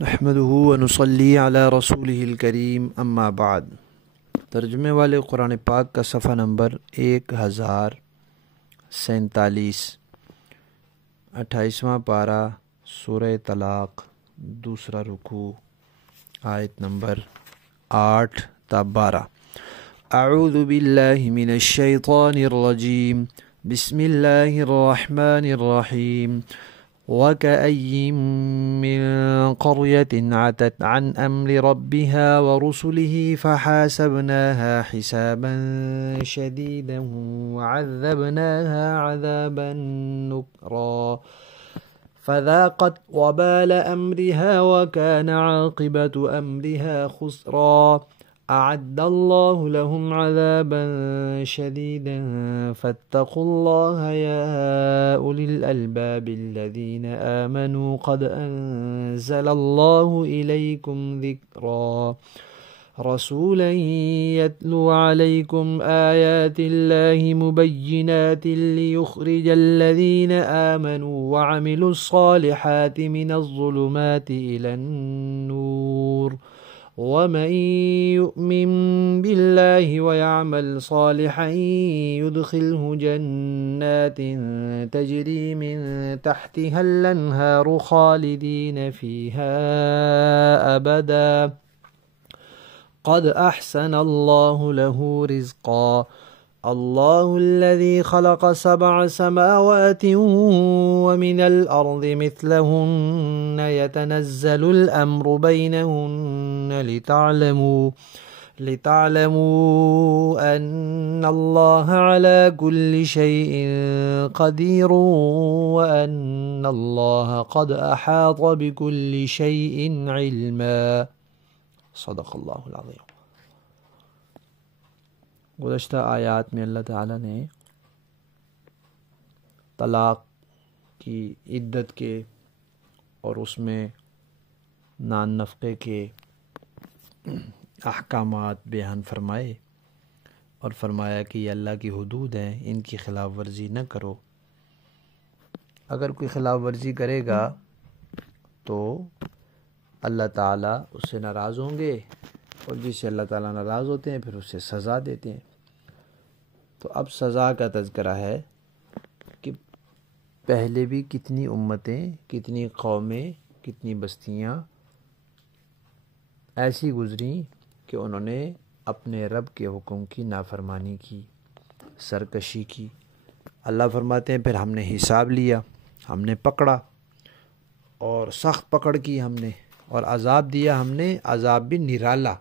نحمده ونصلي على رسوله الکریم اما بعد۔ ترجمے والے قرآن پاک کا صفحہ نمبر 1047، 28واں پارہ، سورہ طلاق، دوسرا رکوع، آیت نمبر 8 تا 12۔ اعوذ باللہ من الشیطان الرجیم، بسم اللہ الرحمن الرحیم۔ وَكَأَيٍّ مِّن قَرْيَةٍ عَتَتْ عَنْ أَمْرِ رَبِّهَا وَرُسُلِهِ فَحَاسَبْنَاهَا حِسَابًا شَدِيدًا وَعَذَّبْنَاهَا عَذَابًا نُكْرًا فَذَاقَتْ وَبَالَ أَمْرِهَا وَكَانَ عَاقِبَةُ أَمْرِهَا خُسْرًا۔ أعد الله لهم عذابا شديدا فاتقوا الله يا أولي الألباب الذين آمنوا قد أنزل الله إليكم ذكرا رسولا يتلو عليكم آيات الله مبينات ليخرج الذين آمنوا وعملوا الصالحات من الظلمات إلى النور ومن يؤمن بالله ويعمل صالحا يدخله جنات تجري من تحتها الأنهار خالدين فيها أبدا قد أحسن الله له رزقا۔ الله الذي خلق 7 سماوات ومن الأرض مثلهن يتنزل الأمر بينهن لتعلموا أن الله على كل شيء قدير وأن الله قد أحاط بكل شيء علما۔ صدق اللہ العظیم۔ گزشتہ آیات میں اللہ تعالیٰ نے طلاق کی عدت کے اور اس میں نان نفقے کے احکامات بیان فرمائے اور فرمایا کہ یہ اللہ کی حدود ہیں، ان کی خلاف ورزی نہ کرو۔ اگر کوئی خلاف ورزی کرے گا تو اللہ تعالیٰ اس سے ناراض ہوں گے، اور جس سے اللہ تعالیٰ ناراض ہوتے ہیں پھر اسے سزا دیتے ہیں۔ تو اب سزا کا تذکرہ ہے کہ پہلے بھی کتنی امتیں، کتنی قومیں، کتنی بستیاں ایسی گزریں کہ انہوں نے اپنے رب کے حکم کی نافرمانی کی، سرکشی کی۔ اللہ فرماتے ہیں پھر ہم نے حساب لیا، ہم نے پکڑا اور سخت پکڑ کی ہم نے، اور عذاب دیا ہم نے، عذاب بھی نرالا۔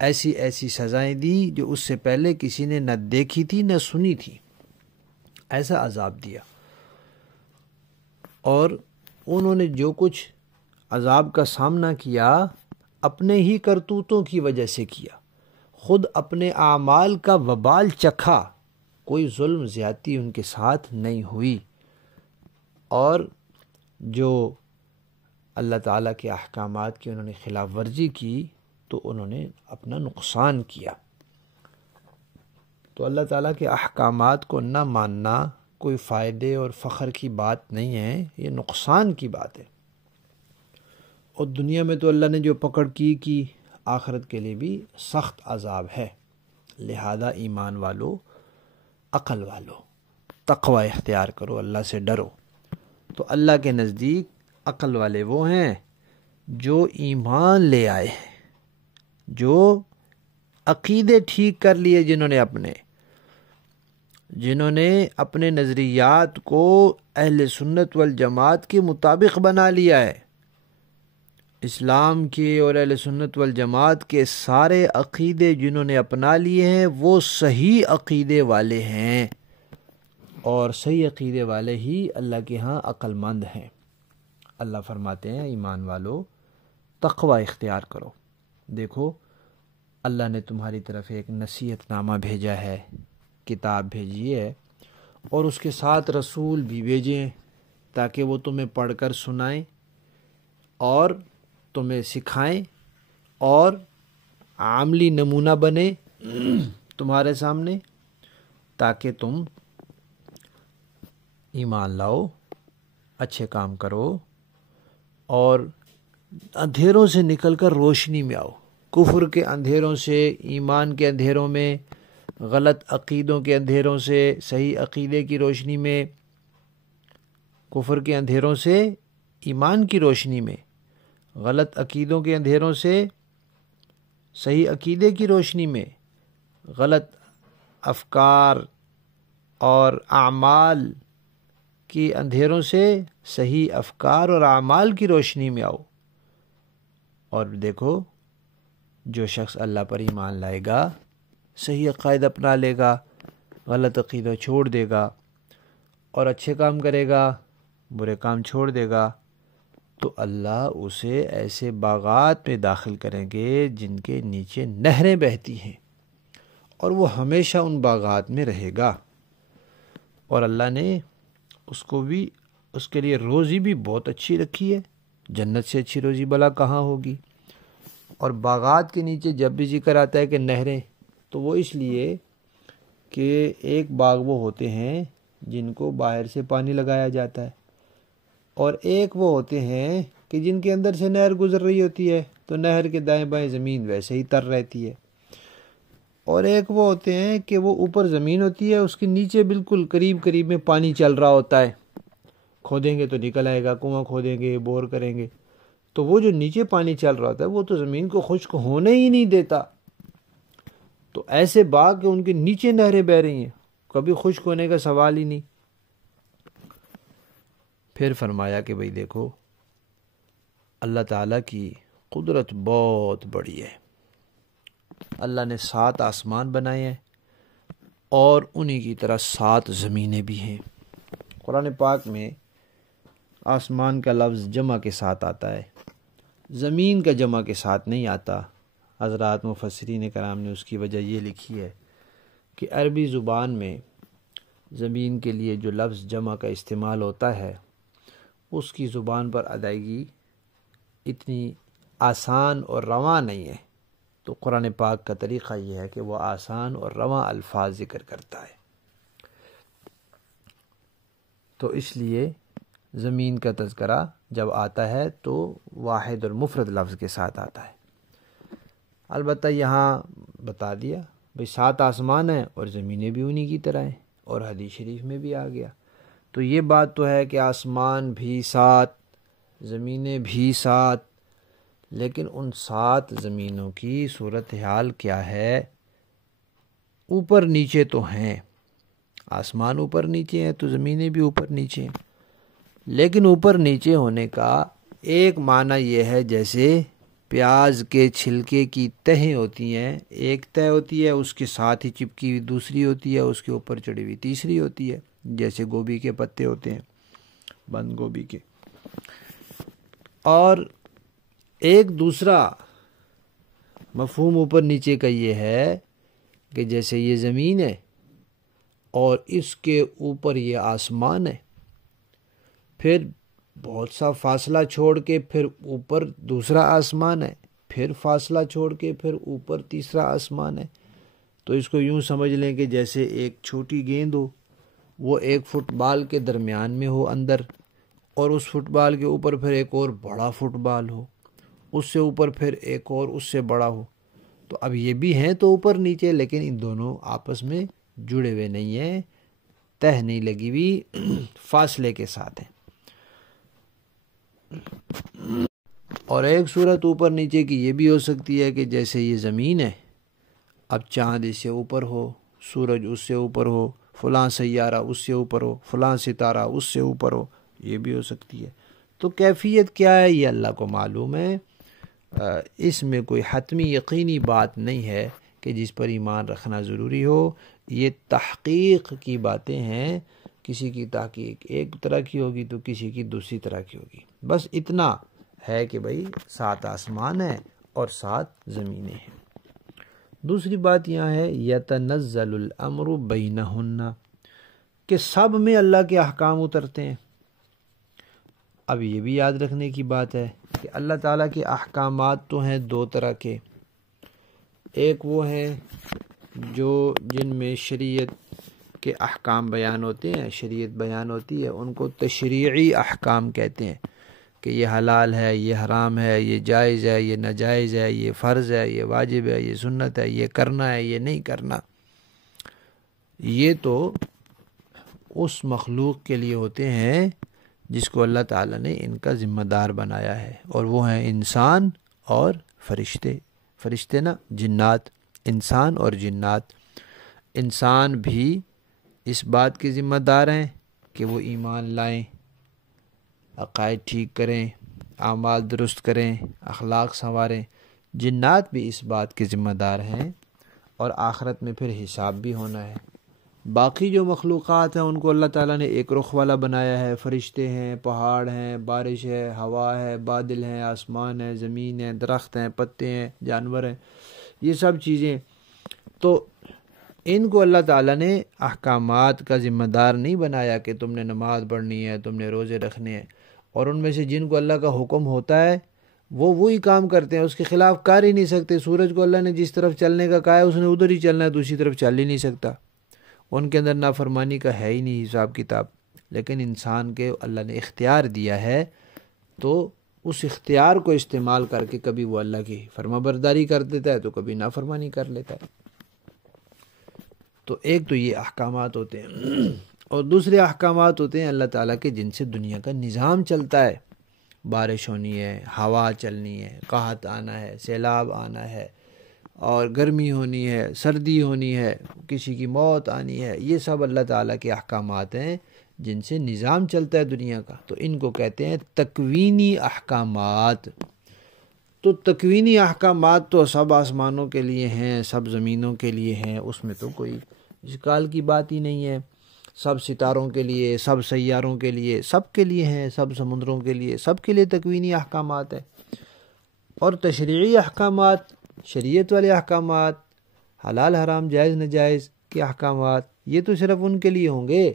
ایسی ایسی سزائیں دی جو اس سے پہلے کسی نے نہ دیکھی تھی نہ سنی تھی، ایسا عذاب دیا۔ اور انہوں نے جو کچھ عذاب کا سامنا کیا اپنے ہی کرتوتوں کی وجہ سے کیا، خود اپنے اعمال کا وبال چکھا، کوئی ظلم زیادتی ان کے ساتھ نہیں ہوئی۔ اور جو اللہ تعالیٰ کے احکامات کی انہوں نے خلاف ورزی کی تو انہوں نے اپنا نقصان کیا۔ تو اللہ تعالیٰ کے احکامات کو نہ ماننا کوئی فائدے اور فخر کی بات نہیں ہے، یہ نقصان کی بات ہے۔ اور دنیا میں تو اللہ نے جو پکڑ کی آخرت کے لیے بھی سخت عذاب ہے۔ لہذا ایمان والو، عقل والو، تقوی اختیار کرو، اللہ سے ڈرو۔ تو اللہ کے نزدیک عقل والے وہ ہیں جو ایمان لے آئے ہیں، جو عقیدے ٹھیک کر لیے، جنہوں نے اپنے نظریات کو اہل سنت والجماعت کے مطابق بنا لیا ہے۔ اسلام کے اور اہل سنت والجماعت کے سارے عقیدے جنہوں نے اپنا لیے ہیں وہ صحیح عقیدے والے ہیں، اور صحیح عقیدے والے ہی اللہ کے ہاں عقل مند ہیں۔ اللہ فرماتے ہیں ایمان والو، تقوی اختیار کرو۔ دیکھو اللہ نے تمہاری طرف ایک نصیحت نامہ بھیجا ہے، کتاب بھیجی ہے، اور اس کے ساتھ رسول بھی بھیجے ہیں تاکہ وہ تمہیں پڑھ کر سنائیں اور تمہیں سکھائیں اور عملی نمونہ بنے تمہارے سامنے، تاکہ تم ایمان لاؤ، اچھے کام کرو اور اندھیروں سے نکل کر روشنی میں آؤ، کفر کے اندھیروں سے، ایمان کے اندھیروں میں، غلط عقیدوں کے اندھیروں سے صحیح عقیدے کی روشنی میں، کفر کے اندھیروں سے ایمان کی روشنی میں، غلط عقیدوں کے اندھیروں سے صحیح عقیدے کی روشنی میں، غلط افکار اور اعمال کی اندھیروں سے صحیح افکار اور اعمال کی روشنی میں آؤ۔ اور دیکھو، جو شخص اللہ پر ایمان لائے گا، صحیح عقائد اپنا لے گا، غلط عقیدہ چھوڑ دے گا اور اچھے کام کرے گا، برے کام چھوڑ دے گا، تو اللہ اسے ایسے باغات میں داخل کریں گے جن کے نیچے نہریں بہتی ہیں، اور وہ ہمیشہ ان باغات میں رہے گا۔ اور اللہ نے اس کو بھی، اس کے لیے روزی بھی بہت اچھی رکھی ہے، جنت سے اچھی روزی بلا کہاں ہوگی۔ اور باغات کے نیچے جب بھی ذکر آتا ہے کہ نہریں، تو وہ اس لیے کہ ایک باغ وہ ہوتے ہیں جن کو باہر سے پانی لگایا جاتا ہے، اور ایک وہ ہوتے ہیں کہ جن کے اندر سے نہر گزر رہی ہوتی ہے تو نہر کے دائیں بائیں زمین ویسے ہی تر رہتی ہے، اور ایک وہ ہوتے ہیں کہ وہ اوپر زمین ہوتی ہے، اس کے نیچے بالکل قریب قریب میں پانی چل رہا ہوتا ہے، کھودیں گے تو نکل آئے گا، کنواں کھودیں گے، بور کریں گے، تو وہ جو نیچے پانی چل رہا ہوتا ہے وہ تو زمین کو خشک ہونے ہی نہیں دیتا۔ تو ایسے باغ کہ ان کے نیچے نہریں بہ رہی ہیں، کبھی خشک ہونے کا سوال ہی نہیں۔ پھر فرمایا کہ بھئی دیکھو، اللہ تعالیٰ کی قدرت بہت بڑی ہے، اللہ نے 7 آسمان بنائے ہیں اور انہی کی طرح 7 زمینیں بھی ہیں۔ قرآن پاک میں آسمان کا لفظ جمع کے ساتھ آتا ہے، زمین کا جمع کے ساتھ نہیں آتا۔ حضرات مفسرین کرام نے اس کی وجہ یہ لکھی ہے کہ عربی زبان میں زمین کے لیے جو لفظ جمع کا استعمال ہوتا ہے، اس کی زبان پر ادائیگی اتنی آسان اور رواں نہیں ہے، تو قرآن پاک کا طریقہ یہ ہے کہ وہ آسان اور رواں الفاظ ذکر کرتا ہے۔ تو اس لیے زمین کا تذکرہ جب آتا ہے تو واحد اور مفرد لفظ کے ساتھ آتا ہے۔ البتہ یہاں بتا دیا بھئی 7 آسمان ہیں اور زمینیں بھی انہی کی طرح ہیں، اور حدیث شریف میں بھی آ گیا۔ تو یہ بات تو ہے کہ آسمان بھی 7، زمینیں بھی 7، لیکن ان 7 زمینوں کی صورتحال کیا ہے؟ اوپر نیچے تو ہیں، آسمان اوپر نیچے ہیں تو زمینیں بھی اوپر نیچے ہیں، لیکن اوپر نیچے ہونے کا ایک معنی یہ ہے جیسے پیاز کے چھلکے کی تہیں ہوتی ہیں، ایک تہ ہوتی ہے، اس کے ساتھ ہی چپکی ہوئی دوسری ہوتی ہے، اس کے اوپر چڑھی ہوئی تیسری ہوتی ہے، جیسے گوبھی کے پتے ہوتے ہیں، بند گوبھی کے۔ اور ایک دوسرا مفہوم اوپر نیچے کا یہ ہے کہ جیسے یہ زمین ہے اور اس کے اوپر یہ آسمان ہے، پھر بہت سا فاصلہ چھوڑ کے پھر اوپر دوسرا آسمان ہے، پھر فاصلہ چھوڑ کے پھر اوپر تیسرا آسمان ہے۔ تو اس کو یوں سمجھ لیں کہ جیسے ایک چھوٹی گیند ہو، وہ ایک فٹ بال کے درمیان میں ہو اندر، اور اس فٹ بال کے اوپر پھر ایک اور بڑا فٹ بال ہو، اس سے اوپر پھر ایک اور اس سے بڑا ہو۔ تو اب یہ بھی ہیں تو اوپر نیچے، لیکن ان دونوں آپس میں جڑے ہوئے نہیں ہیں، تہ نہیں لگی ہوئی، فاصلے کے ساتھ ہیں۔ اور ایک صورت اوپر نیچے کی یہ بھی ہو سکتی ہے کہ جیسے یہ زمین ہے، اب چاند اس سے اوپر ہو، سورج اس سے اوپر ہو، فلاں سیارہ اس سے اوپر ہو، فلاں ستارہ اس سے اوپر ہو، یہ بھی ہو سکتی ہے۔ تو کیفیت کیا ہے یہ اللہ کو معلوم ہے، اس میں کوئی حتمی یقینی بات نہیں ہے کہ جس پر ایمان رکھنا ضروری ہو۔ یہ تحقیق کی باتیں ہیں، کسی کی تحقیق ایک طرح کی ہوگی تو کسی کی دوسری طرح کی ہوگی۔ بس اتنا ہے کہ بھئی 7 آسمان ہیں اور 7 زمینیں ہیں۔ دوسری بات یہاں ہے یتنزل الامر بینہن، کہ سب میں اللہ کے احکام اترتے ہیں۔ اب یہ بھی یاد رکھنے کی بات ہے کہ اللہ تعالیٰ کے احکامات تو ہیں 2 طرح کے، ایک وہ ہیں جن میں شریعت کے احکام بیان ہوتے ہیں، شریعت بیان ہوتی ہے، ان کو تشریعی احکام کہتے ہیں، کہ یہ حلال ہے، یہ حرام ہے، یہ جائز ہے، یہ ناجائز ہے، یہ فرض ہے، یہ واجب ہے، یہ سنت ہے، یہ کرنا ہے، یہ نہیں کرنا، یہ تو اس مخلوق کے لیے ہوتے ہیں جس کو اللہ تعالیٰ نے ان کا ذمہ دار بنایا ہے، اور وہ ہیں انسان اور فرشتے. فرشتے نا، جنات، انسان اور جنات. انسان بھی اس بات کے ذمہ دار ہیں کہ وہ ایمان لائیں، عقائد ٹھیک کریں، اعمال درست کریں، اخلاق سنواریں. جنات بھی اس بات کے ذمہ دار ہیں، اور آخرت میں پھر حساب بھی ہونا ہے. باقی جو مخلوقات ہیں ان کو اللہ تعالیٰ نے ایک رخ والا بنایا ہے. فرشتے ہیں، پہاڑ ہیں، بارش ہے، ہوا ہے، بادل ہیں، آسمان ہے، زمین ہے، درخت ہیں، پتے ہیں، جانور ہیں، یہ سب چیزیں. تو ان کو اللہ تعالیٰ نے احکامات کا ذمہ دار نہیں بنایا کہ تم نے نماز پڑھنی ہے، تم نے روزے رکھنے ہیں. اور ان میں سے جن کو اللہ کا حکم ہوتا ہے وہ وہی کام کرتے ہیں، اس کے خلاف کر ہی نہیں سکتے. سورج کو اللہ نے جس طرف چلنے کا کہا ہے اس نے ادھر ہی چلنا ہے، دوسری طرف چل ہی نہیں سکتا. ان کے اندر نافرمانی کا ہے ہی نہیں حساب کتاب. لیکن انسان کے اللہ نے اختیار دیا ہے، تو اس اختیار کو استعمال کر کے کبھی وہ اللہ کی فرما برداری کر دیتا ہے تو کبھی نافرمانی کر لیتا ہے. تو ایک تو یہ احکامات ہوتے ہیں، اور دوسرے احکامات ہوتے ہیں اللہ تعالیٰ کے جن سے دنیا کا نظام چلتا ہے. بارش ہونی ہے، ہوا چلنی ہے، قحط آنا ہے، سیلاب آنا ہے، اور گرمی ہونی ہے، سردی ہونی ہے، کسی کی موت آنی ہے. یہ سب اللہ تعالیٰ کے احکامات ہیں جن سے نظام چلتا ہے دنیا کا. تو ان کو کہتے ہیں تکوینی احکامات. تو تکوینی احکامات تو سب آسمانوں کے لیے ہیں، سب زمینوں کے لیے ہیں، اس میں تو کوئی اشکال کی بات ہی نہیں ہے. سب ستاروں کے لیے، سب سیاروں کے لیے، سب کے لیے ہیں، سب سمندروں کے لیے، سب کے لیے تکوینی احکامات ہیں. اور تشریعی احکامات، شریعت والے احکامات، حلال حرام جائز ناجائز کے احکامات، یہ تو صرف ان کے لیے ہوں گے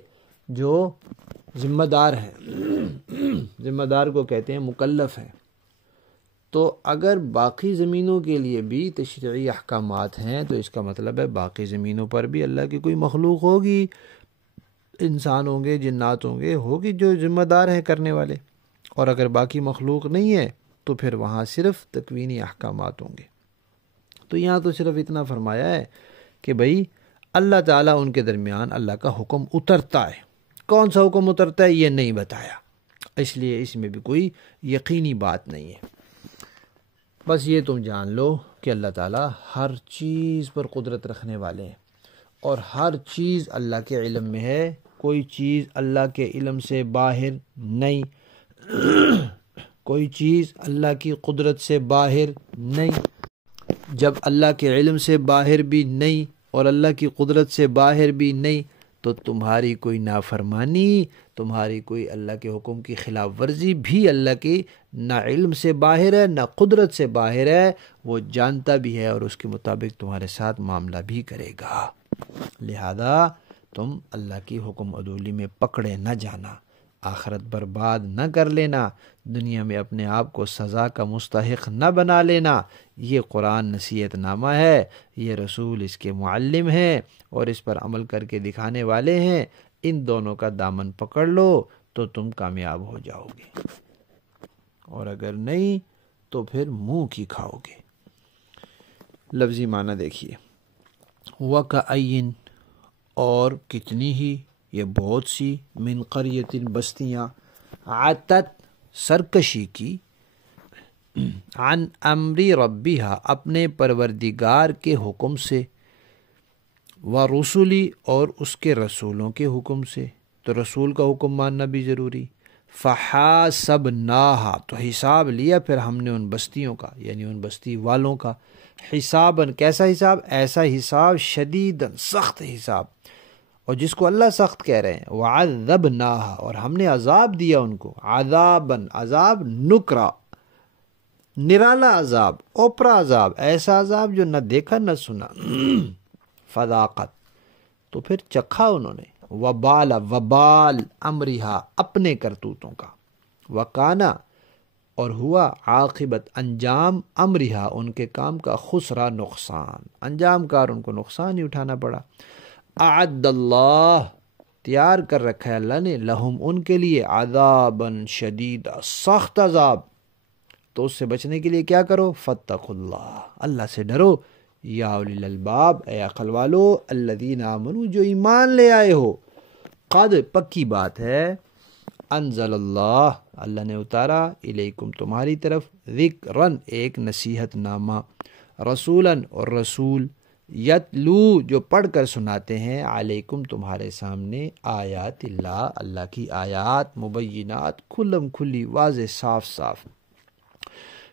جو ذمہ دار ہیں. ذمہ دار کو کہتے ہیں مکلف ہیں. تو اگر باقی زمینوں کے لیے بھی تشریعی احکامات ہیں تو اس کا مطلب ہے باقی زمینوں پر بھی اللہ کی کوئی مخلوق ہوگی، انسان ہوں گے، جنات ہوں گے، ہوگی جو ذمہ دار ہیں کرنے والے. اور اگر باقی مخلوق نہیں ہے تو پھر وہاں صرف تکوینی احکامات ہوں گے. تو یہاں تو صرف اتنا فرمایا ہے کہ بھئی اللہ تعالیٰ ان کے درمیان اللہ کا حکم اترتا ہے. کون سا حکم اترتا ہے یہ نہیں بتایا، اس لیے اس میں بھی کوئی یقینی بات نہیں ہے. بس یہ تم جان لو کہ اللہ تعالیٰ ہر چیز پر قدرت رکھنے والے ہیں، اور ہر چیز اللہ کے علم میں ہے. کوئی چیز اللہ کے علم سے باہر نہیں، کوئی چیز اللہ کی قدرت سے باہر نہیں. جب اللہ کے علم سے باہر بھی نہیں اور اللہ کی قدرت سے باہر بھی نہیں تو تمہاری کوئی نافرمانی، تمہاری کوئی اللہ کے حکم کی خلاف ورزی بھی اللہ کی نہ علم سے باہر ہے نہ قدرت سے باہر ہے. وہ جانتا بھی ہے اور اس کے مطابق تمہارے ساتھ معاملہ بھی کرے گا. لہذا تم اللہ کی حکم عدولی میں پکڑے نہ جانا، آخرت برباد نہ کر لینا، دنیا میں اپنے آپ کو سزا کا مستحق نہ بنا لینا. یہ قرآن نصیحت نامہ ہے، یہ رسول اس کے معلم ہیں اور اس پر عمل کر کے دکھانے والے ہیں. ان دونوں کا دامن پکڑ لو تو تم کامیاب ہو جاؤ گے، اور اگر نہیں تو پھر منہ کی کھاؤ گے. لفظی معنی دیکھیے، وَكَأَيِّن، اور کتنی ہی، یہ بہت سی، من قریۃ، بستیاں، عتت، سرکشی کی، عن امر ربها، اپنے پروردگار کے حکم سے، ورسلی، اور اس کے رسولوں کے حکم سے. تو رسول کا حکم ماننا بھی ضروری. فحاسبناہا، تو حساب لیا پھر ہم نے ان بستیوں کا، یعنی ان بستی والوں کا. حساباً، کیسا حساب؟ ایسا حساب، شدیداً، سخت حساب. اور جس کو اللہ سخت کہہ رہے ہیں، وعذبناہا، اور ہم نے عذاب دیا ان کو. عذاباً، عذاب نکرا، نرالا عذاب، اوپرا عذاب، ایسا عذاب جو نہ دیکھا نہ سنا. فذاقت، تو پھر چکھا انہوں نے. وبال، وبال امرہا، اپنے کرتوتوں کا. وکانا، اور ہوا، عاقبت، انجام، امرہا، ان کے کام کا، خسرا، نقصان، انجام کار ان کو نقصان ہی اٹھانا پڑا. اعد اللہ، تیار کر رکھا ہے اللہ نے لہم ان کے لیے عذاباً شدید سخت عذاب. تو اس سے بچنے کے لیے کیا کرو؟ فاتقوا اللہ اللہ سے ڈرو. یا اولی الالباب اے عقل والو الذین آمنوا جو ایمان لے آئے ہو. قد پکی بات ہے انزل اللہ اللہ نے اتارا الیکم تمہاری طرف ذکرن ایک نصیحت نامہ رسولاً اور رسول یتلو جو پڑھ کر سناتے ہیں علیکم تمہارے سامنے آیات اللہ اللہ کی آیات مبینات کھلم کھلی واضح صاف صاف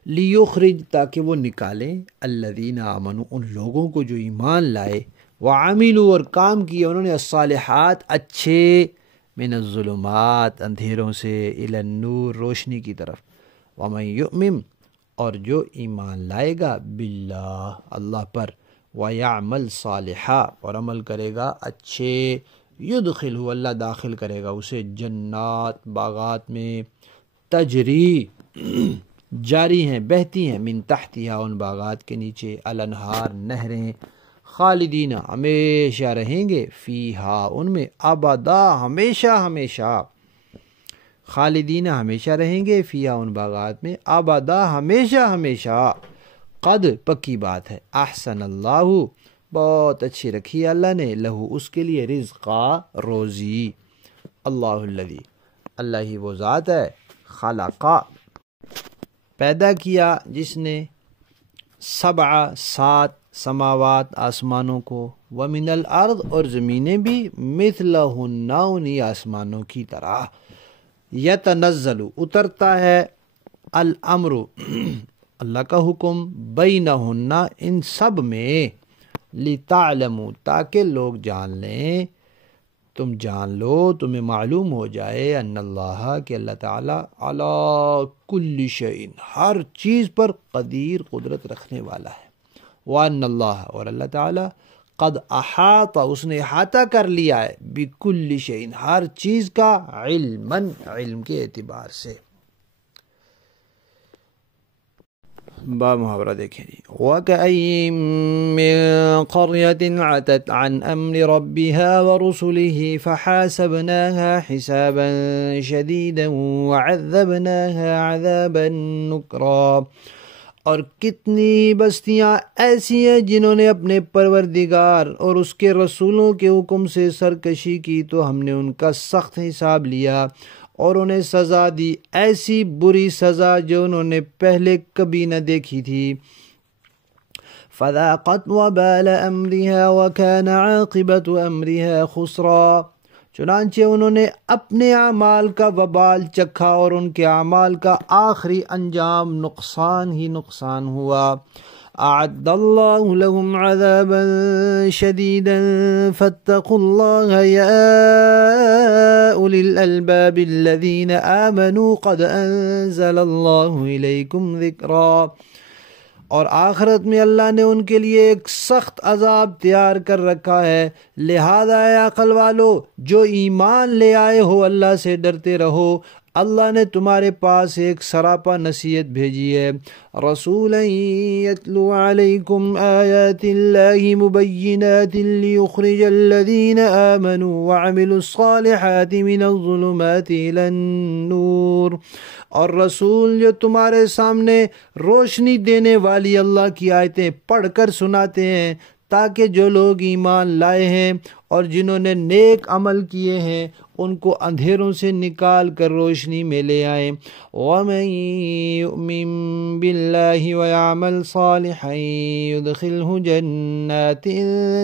لیخرج تاکہ وہ نکالیں الذین آمنوا ان لوگوں کو جو ایمان لائے وعملوا اور کام کیے انہوں نے الصالحات اچھے من الظلمات اندھیروں سے الی النور روشنی کی طرف ومن یؤمن اور جو ایمان لائے گا باللہ اللہ پر وَيَعْمَلْ صَالِحًا اور عمل کرے گا اچھے يُدْخِلْهُ اللہ داخل کرے گا اسے جنات باغات میں تجری جاری ہیں بہتی ہیں من تحتہا ان باغات کے نیچے الانہار نہریں خالدین ہمیشہ رہیں گے فیہا ان میں ابدا ہمیشہ ہمیشہ خالدین ہمیشہ رہیں گے فیہا ان باغات میں ابدا ہمیشہ ہمیشہ. قد پکی بات ہے احسن اللہ بہت اچھی رکھی ہے اللہ نے لہو اس کے لیے رزقا روزی. اللہ الذی اللہ ہی وہ ذات ہے خلقا پیدا کیا جس نے 7 سماوات آسمانوں کو ومن الارض اور زمینیں بھی مثلہن انہی آسمانوں کی طرح یتنزل اترتا ہے الامر اللہ کا حکم بینہن ان سب میں لتعلموا تاکہ لوگ جان لیں تم جان لو تمہیں معلوم ہو جائے ان اللہ کہ اللہ تعالیٰ علی کل شیء ہر چیز پر قدیر قدرت رکھنے والا ہے. وان اللہ اور اللہ تعالیٰ قد احاط اس نے احاطہ کر لیا ہے بکل شیء ہر چیز کا علماً علم کے اعتبار سے. با محاورہ دیکھیں جی. وَكَأَيٍّ مِّن قَرْيَةٍ عَتَتْ عَنْ أَمْرِ رَبِّهَا وَرُسُلِهِ فَحَاسَبْنَاهَا حِسَابًا شَدِيدًا وَعَذَّبْنَاهَا عَذَابًا نُكْرًا اور کتنی بستیاں ایسی ہیں جنہوں نے اپنے پروردگار اور اس کے رسولوں کے حکم سے سرکشی کی تو ہم نے ان کا سخت حساب لیا اور انہیں سزا دی ایسی بری سزا جو انہوں نے پہلے کبھی نہ دیکھی تھی. فَذَاقَتْ وَبَالَ أَمْرِهَا وَكَانَ عَاقِبَةُ أَمْرِهَا خُسْرًا چنانچہ انہوں نے اپنے اعمال کا وبال چکھا اور ان کے اعمال کا آخری انجام نقصان ہی نقصان ہوا. اعد اللہ لهم عذابا شدیدا فاتقوا اللہ یا اولی الالباب الذین آمنوا قد انزل اللہ الیکم ذکرا. اور آخرت میں اللہ نے ان کے لیے ایک سخت عذاب تیار کر رکھا ہے لہذا اے عقل والو جو ایمان لے آئے ہو اللہ سے ڈرتے رہو. اللہ نے تمہارے پاس ایک سراپا نصیحت بھیجی ہے رسولا یتلو علیکم آیات اللہ مبینات لیخرج الذین آمنوا وعملوا الصالحات من الظلمات الی النور اور رسول جو تمہارے سامنے روشنی دینے والی اللہ کی آیتیں پڑھ کر سناتے ہیں تاکہ جو لوگ ایمان لائے ہیں اور جنہوں نے نیک عمل کیے ہیں ان کو اندھیروں سے نکال کر روشنی میں لے آئیں. وَمَن يُؤْمِن بِاللَّهِ وَيَعْمَلْ صَالِحًا يُدْخِلْهُ جَنَّاتٍ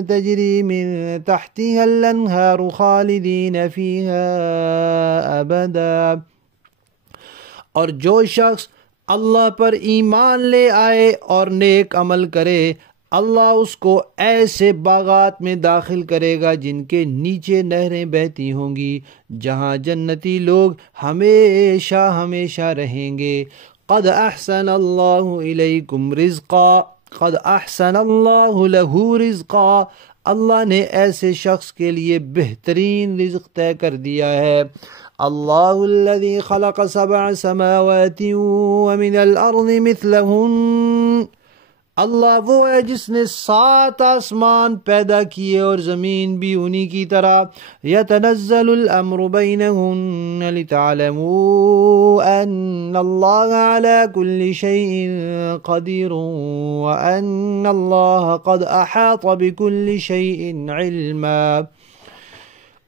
تَجْرِي مِن تَحْتِهَا الْأَنْهَارُ خَالِدِينَ فِيهَا أَبَدًا اور جو شخص اللہ پر ایمان لے آئے اور نیک عمل کرے اللہ اس کو ایسے باغات میں داخل کرے گا جن کے نیچے نہریں بہتی ہوں گی جہاں جنتی لوگ ہمیشہ ہمیشہ رہیں گے. قد احسن اللہ الیکم رزقا قد احسن اللہ لہ رزقا اللہ نے ایسے شخص کے لیے بہترین رزق طے کر دیا ہے. اللہ الذی خلق 7 سماوات ومن الارض مثلہن اللہ وہ ہے جس نے 7 آسمان پیدا کیے اور زمین بھی انہی کی طرح. یتنزل الامر بینہن لتعلموا ان اللہ علی کل شیء قدیر وان اللہ قد احاط بکل شیء علما.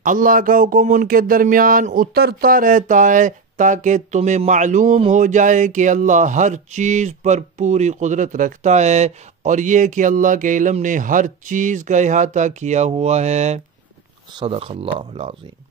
اللہ کا حکم ان کے درمیان اترتا رہتا ہے تاکہ تمہیں معلوم ہو جائے کہ اللہ ہر چیز پر پوری قدرت رکھتا ہے، اور یہ کہ اللہ کے علم نے ہر چیز کا احاطہ کیا ہوا ہے. صدق اللہ العظیم.